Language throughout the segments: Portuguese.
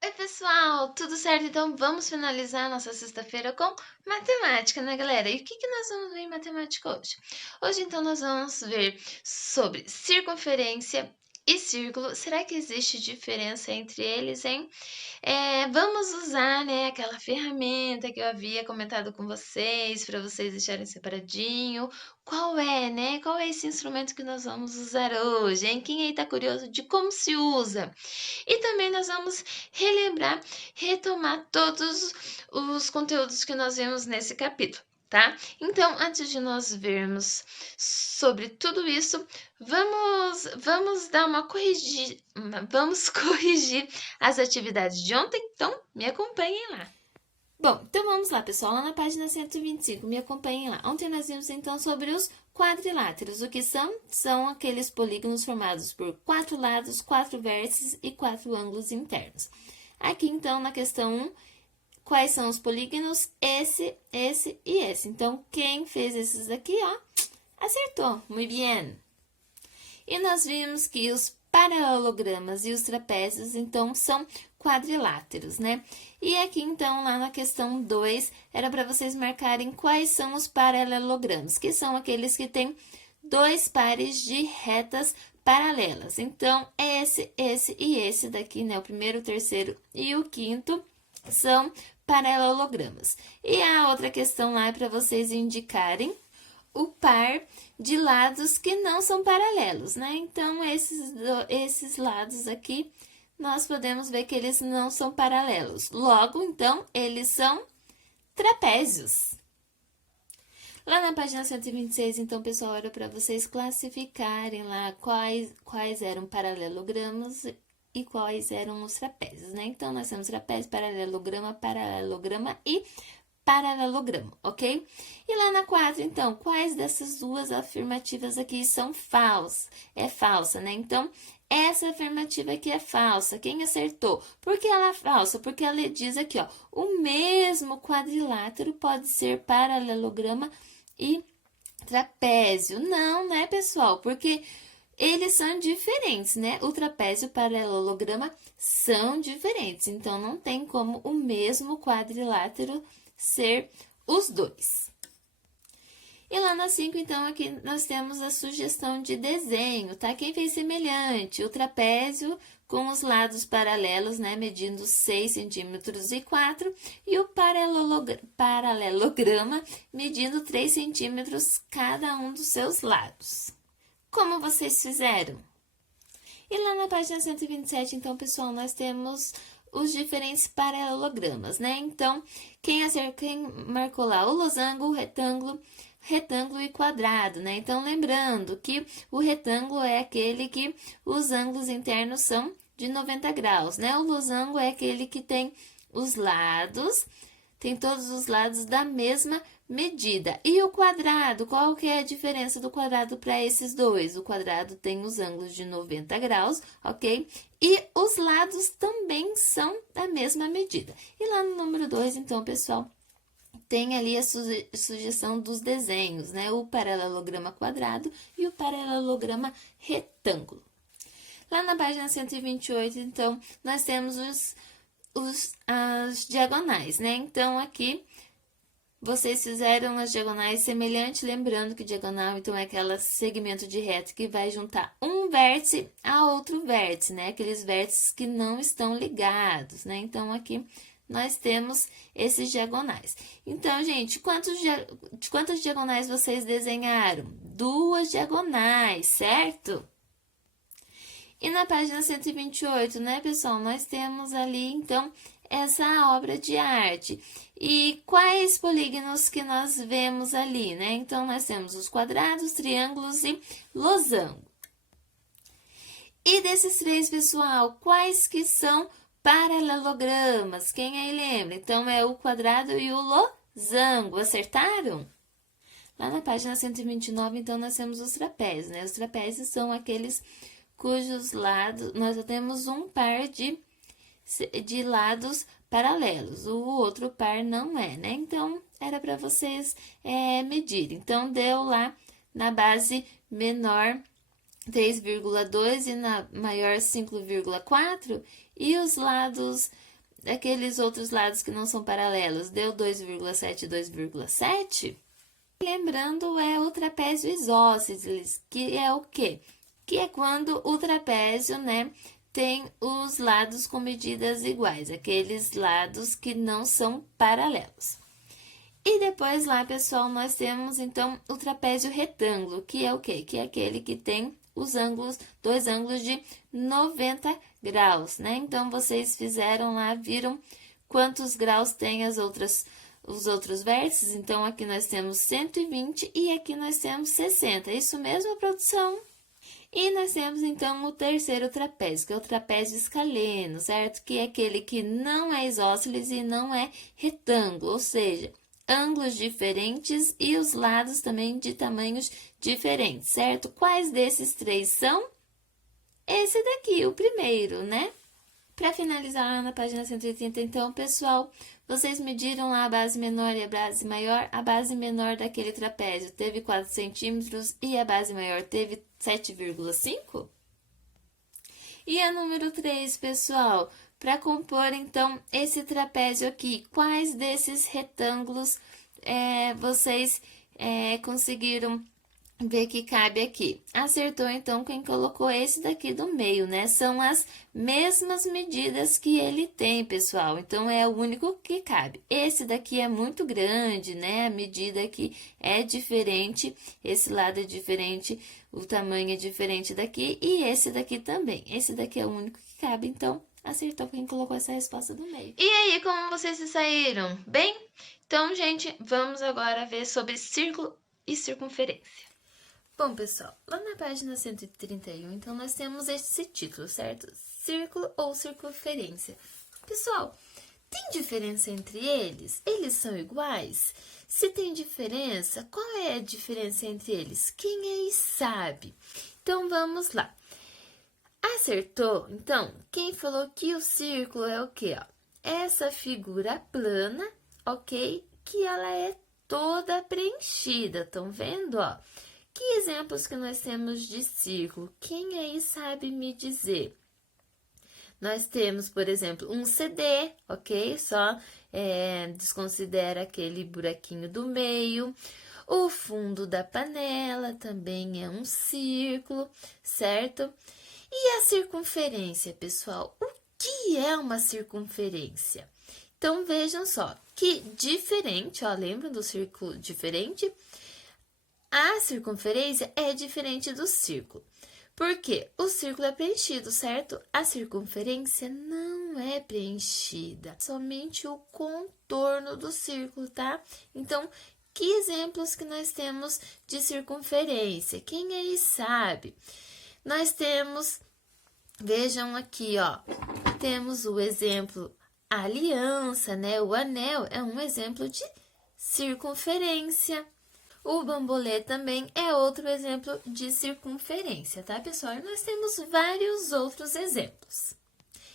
Oi, pessoal, tudo certo? Então vamos finalizar nossa sexta-feira com matemática, né, galera? E o que que nós vamos ver em matemática hoje? Hoje, então, nós vamos ver sobre circunferência e círculo. Será que existe diferença entre eles, hein? Vamos usar, né, aquela ferramenta que eu havia comentado com vocês, para vocês deixarem separadinho. Qual é, né? Qual é esse instrumento que nós vamos usar hoje, hein? Quem aí tá curioso de como se usa? E também nós vamos relembrar, retomar todos os conteúdos que nós vimos nesse capítulo, tá? Então, antes de nós vermos sobre tudo isso, vamos dar uma corrigir, vamos corrigir as atividades de ontem, então me acompanhem lá. Bom, então vamos lá, pessoal, lá na página 125, me acompanhem lá. Ontem nós vimos então sobre os quadriláteros. O que são? São aqueles polígonos formados por quatro lados, quatro vértices e quatro ângulos internos. Aqui então na questão 1, quais são os polígonos? Esse e esse. Então, quem fez esses aqui, ó, acertou. Muito bem. E nós vimos que os paralelogramas e os trapézios, então, são quadriláteros, né? E aqui, então, lá na questão 2, era para vocês marcarem quais são os paralelogramas, que são aqueles que têm dois pares de retas paralelas. Então, esse e esse daqui, né? O primeiro, o terceiro e o quinto são paralelogramas. E a outra questão lá é para vocês indicarem o par de lados que não são paralelos, né? Então, esses lados aqui, nós podemos ver que eles não são paralelos. Logo, então, eles são trapézios. Lá na página 126, então, pessoal, era para vocês classificarem lá quais eram paralelogramas e quais eram os trapézios, né? Então, nós temos trapézio, paralelograma e paralelogramo, ok? E lá na 4, então, quais dessas duas afirmativas aqui são falsas? É falsa, né? Então, essa afirmativa aqui é falsa. Quem acertou? Por que ela é falsa? Porque ela diz aqui, ó, o mesmo quadrilátero pode ser paralelograma e trapézio. Não, né, pessoal? Porque eles são diferentes, né? O trapézio e o paralelograma são diferentes. Então, não tem como o mesmo quadrilátero ser os dois. E lá na 5, então, aqui nós temos a sugestão de desenho, tá? Quem fez semelhante? O trapézio com os lados paralelos, né? Medindo 6 centímetros e 4, e o paralelograma medindo 3 centímetros cada um dos seus lados. Como vocês fizeram? E lá na página 127, então, pessoal, nós temos os diferentes paralelogramas, né? Então, quem marcou lá o losango, o retângulo e quadrado, né? Então, lembrando que o retângulo é aquele que os ângulos internos são de 90 graus, né? O losango é aquele que tem os lados, tem todos os lados da mesma medida. E o quadrado, qual que é a diferença do quadrado para esses dois? O quadrado tem os ângulos de 90 graus, ok? E os lados também são da mesma medida. E lá no número 2, então, pessoal, tem ali a sugestão dos desenhos, né? O paralelograma quadrado e o paralelograma retângulo. Lá na página 128, então, nós temos as diagonais, né? Então, aqui vocês fizeram as diagonais semelhantes, lembrando que diagonal, então, é aquele segmento de reto que vai juntar um vértice a outro vértice, né? Aqueles vértices que não estão ligados, né? Então, aqui nós temos esses diagonais. Então, gente, quantas diagonais vocês desenharam? Duas diagonais, certo? E na página 128, né, pessoal, nós temos ali, então, essa obra de arte. E quais polígonos que nós vemos ali, né? Então, nós temos os quadrados, triângulos e losango. E desses três, pessoal, quais que são paralelogramas? Quem aí lembra? Então, é o quadrado e o losango. Acertaram? Lá na página 129, então, nós temos os trapézios, né? Os trapézios são aqueles cujos lados, nós só temos um par de lados paralelos, o outro par não é, né? Então, era para vocês medir. Então, deu lá na base menor 3,2 e na maior 5,4, e os lados daqueles outros lados que não são paralelos, deu 2,7, 2,7? Lembrando, é o trapézio isósceles, que é o quê? Que é quando o trapézio, né, tem os lados com medidas iguais, aqueles lados que não são paralelos. E depois lá, pessoal, nós temos, então, o trapézio retângulo, que é o quê? Que é aquele que tem os ângulos, dois ângulos de 90 graus, né? Então, vocês fizeram lá, viram quantos graus tem os outros vértices? Então, aqui nós temos 120 e aqui nós temos 60. Isso mesmo, produção? E nós temos, então, o terceiro trapézio, que é o trapézio escaleno, certo? Que é aquele que não é isósceles e não é retângulo, ou seja, ângulos diferentes e os lados também de tamanhos diferentes, certo? Quais desses três são? Esse daqui, o primeiro, né? Para finalizar lá na página 180, então, pessoal, vocês mediram lá a base menor e a base maior. A base menor daquele trapézio teve 4 centímetros e a base maior teve 7,5? E a número 3, pessoal, para compor, então, esse trapézio aqui, quais desses retângulos vocês conseguiram ver que cabe aqui? Acertou, então, quem colocou esse daqui do meio, né? São as mesmas medidas que ele tem, pessoal. Então, é o único que cabe. Esse daqui é muito grande, né? A medida aqui é diferente. Esse lado é diferente, o tamanho é diferente daqui. E esse daqui também. Esse daqui é o único que cabe, então, acertou quem colocou essa resposta do meio. E aí, como vocês se saíram? Bem? Então, gente, vamos agora ver sobre círculo e circunferência. Bom, pessoal, lá na página 131, então, nós temos esse título, certo? Círculo ou circunferência. Pessoal, tem diferença entre eles? Eles são iguais? Se tem diferença, qual é a diferença entre eles? Quem aí sabe? Então, vamos lá. Acertou? Então, quem falou que o círculo é o quê? Ó? Essa figura plana, ok? Que ela é toda preenchida, estão vendo, ó? Que exemplos que nós temos de círculo? Quem aí sabe me dizer? Nós temos, por exemplo, um CD, ok? Só desconsidera aquele buraquinho do meio. O fundo da panela também é um círculo, certo? E a circunferência, pessoal? O que é uma circunferência? Então, vejam só, que diferente, ó, lembram do círculo diferente? A circunferência é diferente do círculo. Por quê? O círculo é preenchido, certo? A circunferência não é preenchida, somente o contorno do círculo, tá? Então, que exemplos que nós temos de circunferência? Quem aí sabe? Nós temos, vejam aqui, ó, temos o exemplo aliança, né? O anel é um exemplo de circunferência. O bambolê também é outro exemplo de circunferência, tá, pessoal? E nós temos vários outros exemplos.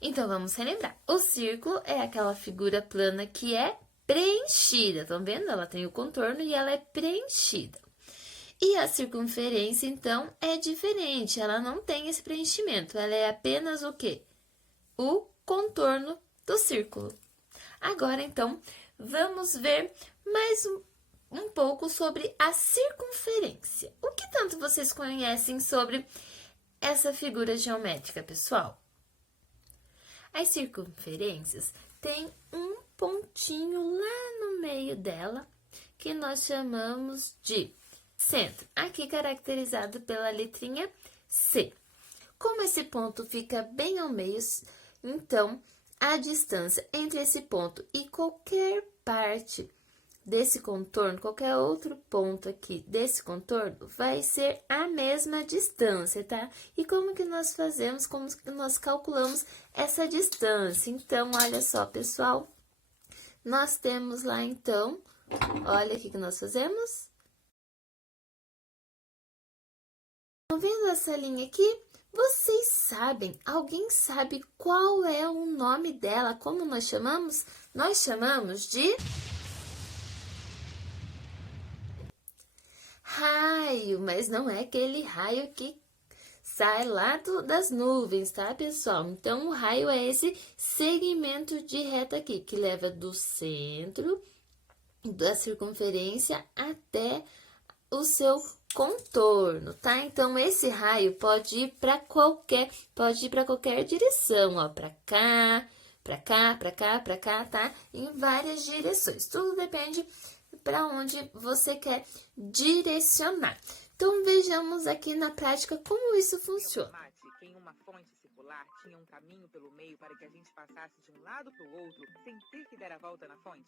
Então, vamos relembrar. O círculo é aquela figura plana que é preenchida. Estão vendo? Ela tem o contorno e ela é preenchida. E a circunferência, então, é diferente. Ela não tem esse preenchimento. Ela é apenas o quê? O contorno do círculo. Agora, então, vamos ver mais um pouco sobre a circunferência. O que tanto vocês conhecem sobre essa figura geométrica, pessoal? As circunferências têm um pontinho lá no meio dela, que nós chamamos de centro, aqui caracterizado pela letrinha C. Como esse ponto fica bem ao meio, então, a distância entre esse ponto e qualquer parte desse contorno, qualquer outro ponto aqui desse contorno, vai ser a mesma distância, tá? E como que nós fazemos, como que nós calculamos essa distância? Então, olha só, pessoal, nós temos lá, então, olha o que nós fazemos. Estão vendo essa linha aqui? Vocês sabem, alguém sabe qual é o nome dela? Como nós chamamos? Nós chamamos de raio, mas não é aquele raio que sai lá das nuvens, tá, pessoal? Então, o raio é esse segmento de reta aqui, que leva do centro da circunferência até o seu contorno, tá? Então, esse raio pode ir para qualquer direção, ó, para cá, para cá, para cá, para cá, tá? Em várias direções. Tudo depende para onde você quer direcionar. Então, vejamos aqui na prática como isso funciona. Que em uma fonte circular tinha um caminho pelo meio para que a gente passasse de um lado para o outro sem ter que dar a volta na fonte?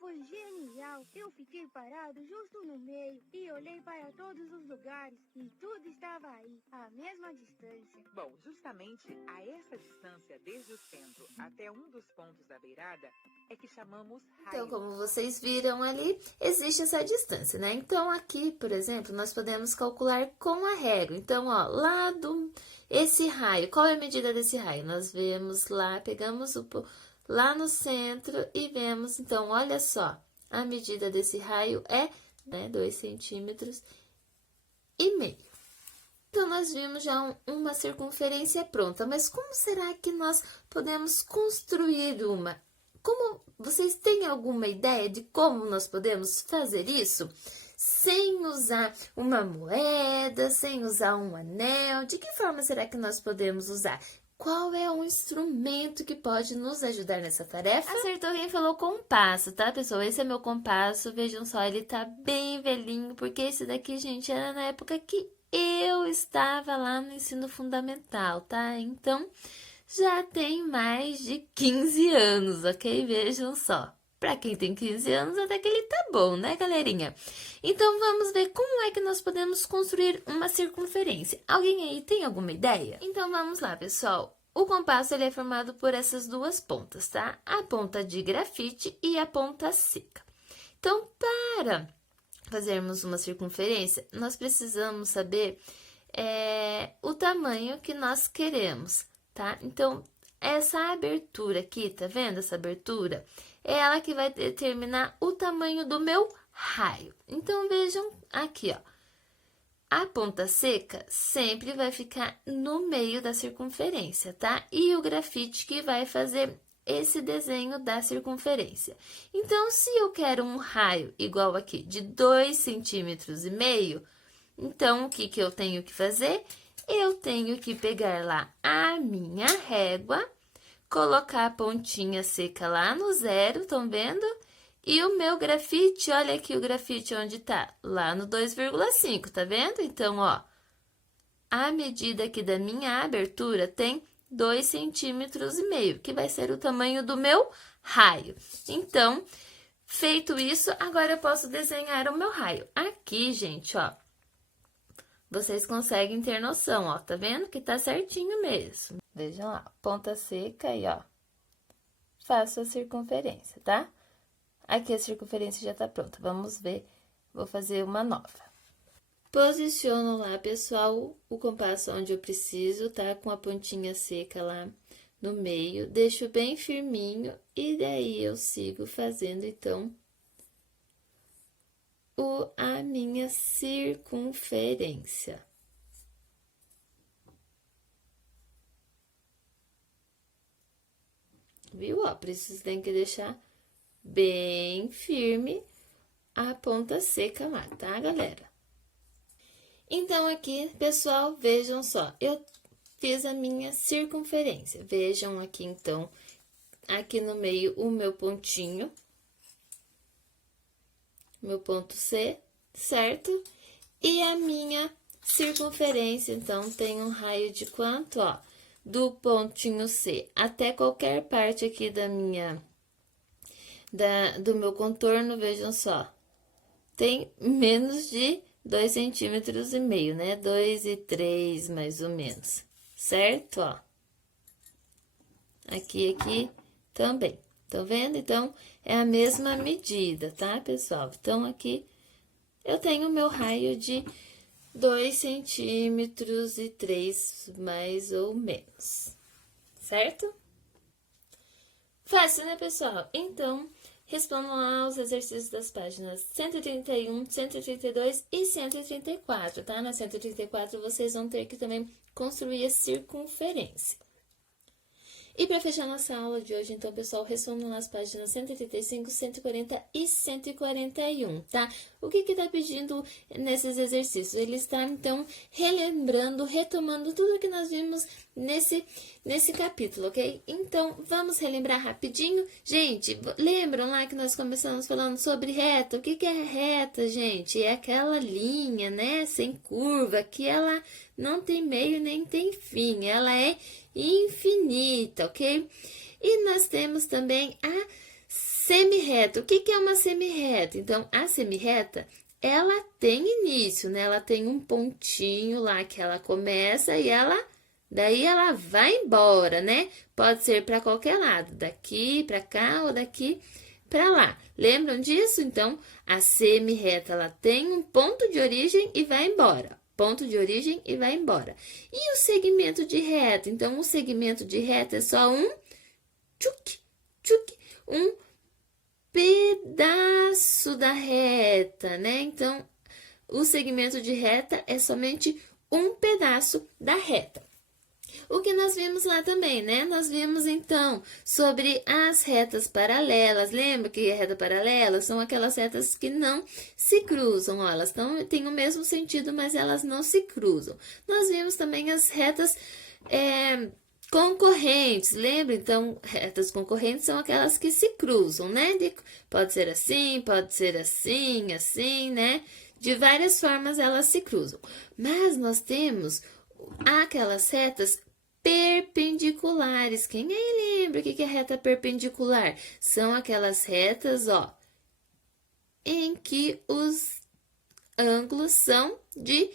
Foi genial. Eu fiquei parado justo no meio e olhei para todos os lugares e tudo estava aí, à mesma distância. Bom, justamente a essa distância, desde o centro até um dos pontos da beirada, é que chamamos raio. Então, como vocês viram ali, existe essa distância, né? Então, aqui, por exemplo, nós podemos calcular com a régua. Então, ó, esse raio, qual é a medida desse raio? Nós vemos lá, pegamos lá no centro e vemos, então, olha só, a medida desse raio é, 2,5 centímetros. Então, nós vimos já uma circunferência pronta, mas como será que nós podemos construir uma? Vocês têm alguma ideia de como nós podemos fazer isso? Sem usar uma moeda, sem usar um anel, de que forma será que nós podemos usar? Qual é o instrumento que pode nos ajudar nessa tarefa? Acertou quem falou compasso, tá, pessoal? Esse é meu compasso, vejam só, ele tá bem velhinho, porque esse daqui, gente, era na época que eu estava lá no ensino fundamental, tá? Então, já tem mais de 15 anos, ok? Vejam só. Para quem tem 15 anos, até que ele tá bom, né, galerinha? Então, vamos ver como é que nós podemos construir uma circunferência. Alguém aí tem alguma ideia? Então, vamos lá, pessoal. O compasso, ele é formado por essas duas pontas, tá? A ponta de grafite e a ponta seca. Então, para fazermos uma circunferência, nós precisamos saber o tamanho que nós queremos, tá? Então, essa abertura aqui, tá vendo essa abertura? É ela que vai determinar o tamanho do meu raio. Então, vejam aqui, ó. A ponta seca sempre vai ficar no meio da circunferência, tá? E o grafite que vai fazer esse desenho da circunferência. Então, se eu quero um raio igual aqui, de 2,5 centímetros, então, o que eu tenho que fazer? Eu tenho que pegar lá a minha régua, colocar a pontinha seca lá no zero, estão vendo? E o meu grafite, olha aqui o grafite onde tá, lá no 2,5, tá vendo? Então, ó, a medida aqui da minha abertura tem 2,5 centímetros, que vai ser o tamanho do meu raio. Então, feito isso, agora eu posso desenhar o meu raio. Aqui, gente, ó, vocês conseguem ter noção, ó, tá vendo que tá certinho mesmo. Vejam lá, ponta seca e, ó, faço a circunferência, tá? Aqui a circunferência já tá pronta, vamos ver, vou fazer uma nova. Posiciono lá, pessoal, o compasso onde eu preciso, tá? Com a pontinha seca lá no meio, deixo bem firminho e daí eu sigo fazendo, então, a minha circunferência. Viu? Ó, preciso tem que deixar bem firme a ponta seca lá, tá, galera? Então, aqui, pessoal, vejam só, eu fiz a minha circunferência. Vejam aqui, então, aqui no meio o meu pontinho, meu ponto C, certo? E a minha circunferência, então, tem um raio de quanto, ó? Do pontinho C até qualquer parte aqui do meu contorno, vejam só, tem menos de 2,5 centímetros, né? 2,3 mais ou menos, certo? Ó, aqui também, tá vendo? Então, é a mesma medida, tá, pessoal? Então, aqui eu tenho o meu raio de 2,3 centímetros, mais ou menos, certo? Fácil, né, pessoal? Então, respondam lá aos exercícios das páginas 131, 132 e 134, tá? Na 134 vocês vão ter que também construir a circunferência. E para fechar nossa aula de hoje, então, pessoal, respondam lá as páginas 135, 140 e 141, tá? O que tá pedindo nesses exercícios? Ele está, então, relembrando, retomando tudo que nós vimos nesse capítulo, ok? Então, vamos relembrar rapidinho. Gente, lembram lá que nós começamos falando sobre reta? O que é reta, gente? É aquela linha, né, sem curva, que ela não tem meio nem tem fim, ela é infinita, ok? E nós temos também a semirreta. O que é uma semirreta? Então, a semirreta, ela tem início, né? Ela tem um pontinho lá que ela começa e daí ela vai embora, né? Pode ser para qualquer lado, daqui para cá ou daqui para lá. Lembram disso? Então, a semirreta, ela tem um ponto de origem e vai embora. Ponto de origem e vai embora. E o segmento de reta? Então, o segmento de reta é só um um pedaço da reta, né? Então, o segmento de reta é somente um pedaço da reta. O que nós vimos lá também, né? Nós vimos, então, sobre as retas paralelas. Lembra que a reta paralela são aquelas retas que não se cruzam, ó, elas têm o mesmo sentido, mas elas não se cruzam. Nós vimos também as retas concorrentes, lembra? Então, retas concorrentes são aquelas que se cruzam, né? Pode ser assim, assim, né? De várias formas elas se cruzam. Mas nós temos aquelas retas perpendiculares. Quem aí lembra o que é reta perpendicular? São aquelas retas, ó, em que os ângulos são de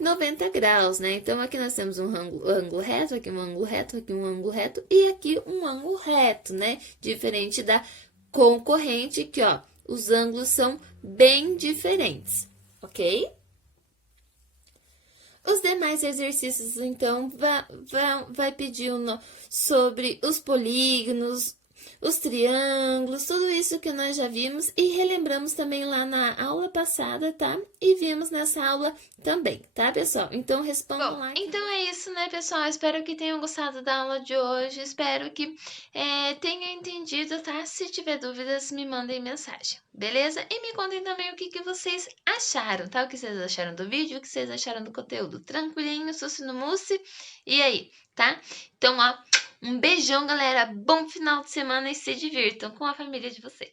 90 graus, né? Então, aqui nós temos um ângulo reto, aqui um ângulo reto, aqui um ângulo reto e aqui um ângulo reto, né? Diferente da concorrente, que, ó, os ângulos são bem diferentes, ok? Os demais exercícios, então, vai pedir sobre os polígonos, os triângulos, tudo isso que nós já vimos e relembramos também lá na aula passada, tá? E vimos nessa aula também, tá, pessoal? Então, respondam lá. Então é isso, né, pessoal? Espero que tenham gostado da aula de hoje. Espero que tenham entendido, tá? Se tiver dúvidas, me mandem mensagem, beleza? E me contem também o que vocês acharam, tá? O que vocês acharam do vídeo, o que vocês acharam do conteúdo. Tranquilinho, susto no mousse. E aí, tá? Então, ó, um beijão, galera. Bom final de semana e se divirtam com a família de vocês.